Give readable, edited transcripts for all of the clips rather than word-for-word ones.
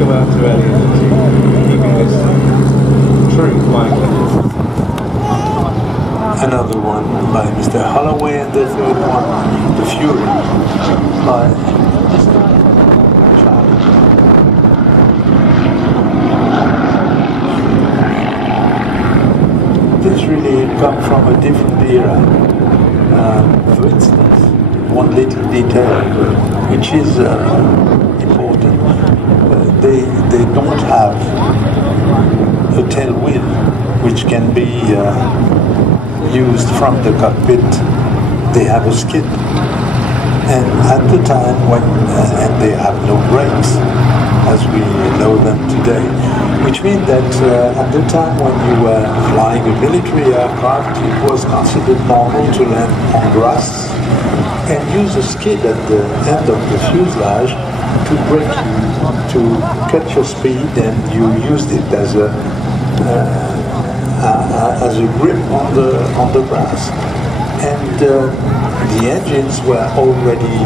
go out to Elliot keeping this true quietly. Another one by Mr. Holloway, and the third one, The Fury, by Mr. Charlie. This really comes from a different era. For instance, one little detail which is important. They don't have a tail wheel which can be used from the cockpit. They have a skid, and at the time when and they have no brakes as we know them today, which means that at the time when you were flying a military aircraft, it was considered normal to land on grass and use a skid at the end of the fuselage to brake you, to cut your speed, and you used it as a grip on the grass. And the engines were already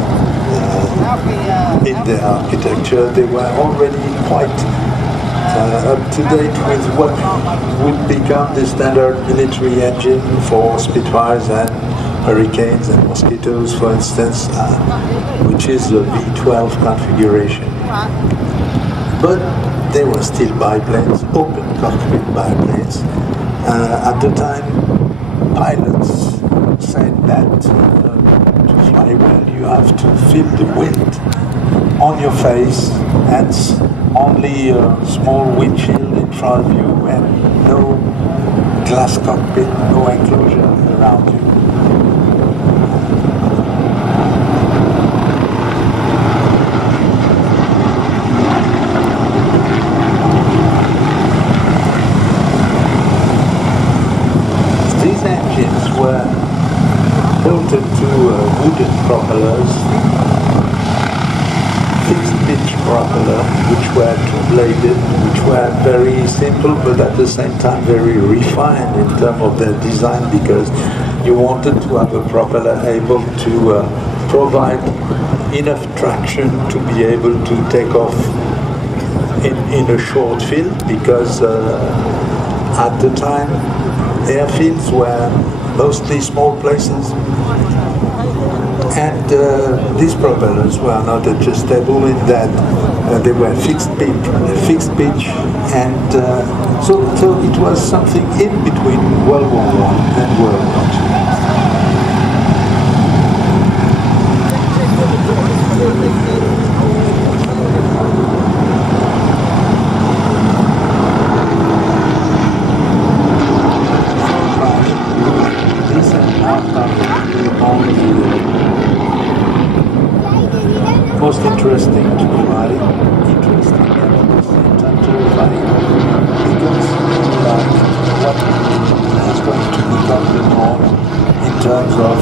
in their architecture. They were already quite up to date with what would become the standard military engine for Spitfires and Hurricanes and Mosquitoes, for instance, which is the V12 configuration. But they were still biplanes, open cockpit biplanes. At the time, pilots said that to fly well, you have to feel the wind on your face, hence only a small windshield in front of you and no glass cockpit, no enclosure around you. These engines were bolted to wooden propellers, fixed pitch propeller, which were two-bladed, which were very simple but at the same time very refined in terms of their design, because you wanted to have a propeller able to provide enough traction to be able to take off in a short field, because at the time airfields were mostly small places, and these propellers were not adjustable in that they were fixed pitch, and so it was something in between World War I and World War II. Most interesting to fly, interesting and at the same time terrifying, because what is going to become the norm in terms of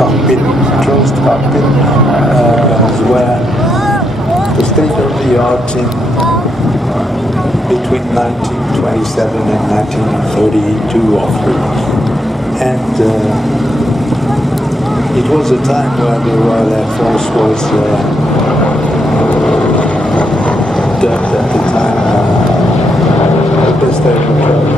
cockpit, closed cockpit, where the state of the art in between 1927 and 1932 or 3. And it was a time where the Royal Air Force was dubbed at the time the best aircraft.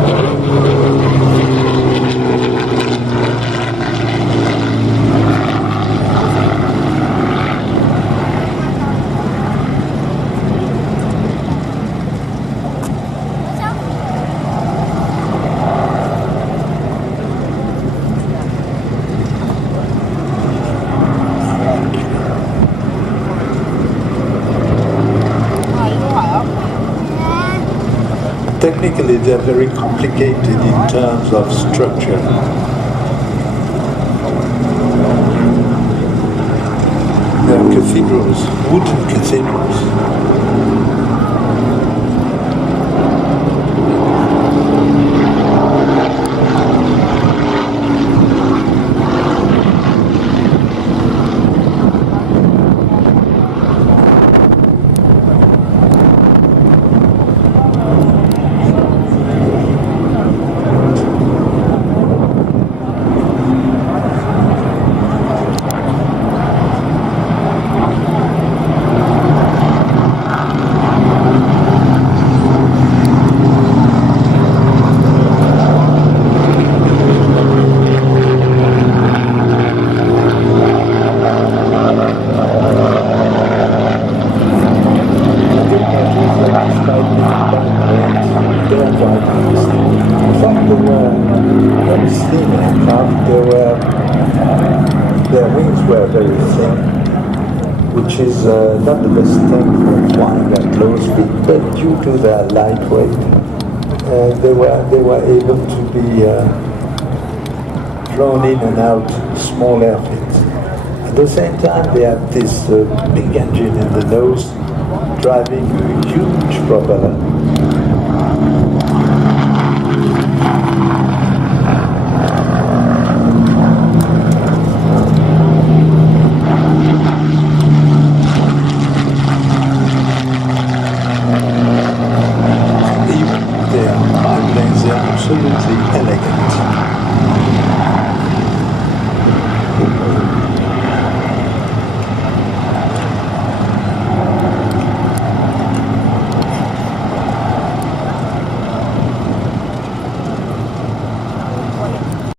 Technically, they're very complicated in terms of structure. They're cathedrals, wooden cathedrals. which is not the best thing for flying at low speed, but due to their lightweight, they were able to be flown in and out small airfields. At the same time, they have this big engine in the nose, driving a huge propeller. Even their biplanes are absolutely elegant.